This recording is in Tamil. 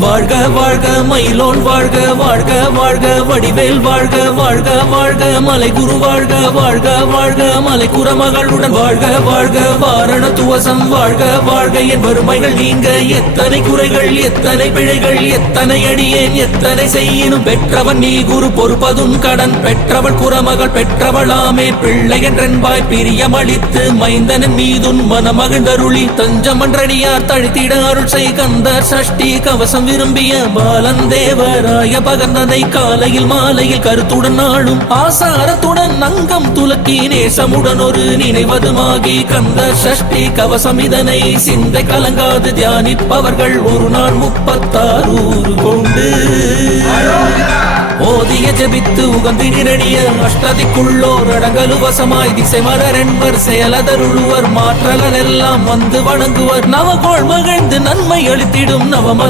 வாழ்க வாழ்க மயிலோன் வாழ்க வாழ்க வாழ்க வடிவேல் வாழ்க வாழ்க வாழ்க மலை குரு வாழ்க வாழ்க வாழ்க மலை குரமகளுடன் வாழ்க வாழ்க வாரண துவசம் வாழ்க வாழ்க என் வறுமைகள் நீங்க எத்தனை குறைகள் எத்தனை பிழைகள் எத்தனை அடியேன் எத்தனை செய்யினும் பெற்றவன் நீ குரு பொறுப்பதும் கடன் பெற்றவள் குரமகள் பெற்றவளாமே பிள்ளை என்றென்பாய் பிரியமளித்து மைந்தனன் மீதுன் மனமகிழ்ந்தருளி தஞ்சமன்றடியார் தழுத்திட அருள் செய் கந்தர் சஷ்டி கவசம் விரும்பிய பாலன் தேவராய பகர்ந்ததை காலையில் மாலையில் கருத்துடன் நாளும் ஆசாரத்துடன் அங்கம் துலக்கி நேசமுடன் ஒரு நினைவதுமாகி கந்த சஷ்டி கவசம் இதனை சிந்தை கலங்காது தியானிப்பவர்கள் ஒரு நாள் முப்பத்தாறு கொண்டு. ஓதிய ஜபித்து உகந்தினிரடிய அஷ்டதிக்குள்ளோர் அடங்கலு வசமாய் திசை மலரென்பர் செயலதருளுவர். மாற்றலன் எல்லாம் வந்து வணங்குவர். நவகோள் மகிழ்ந்து நன்மை அளித்திடும் நவம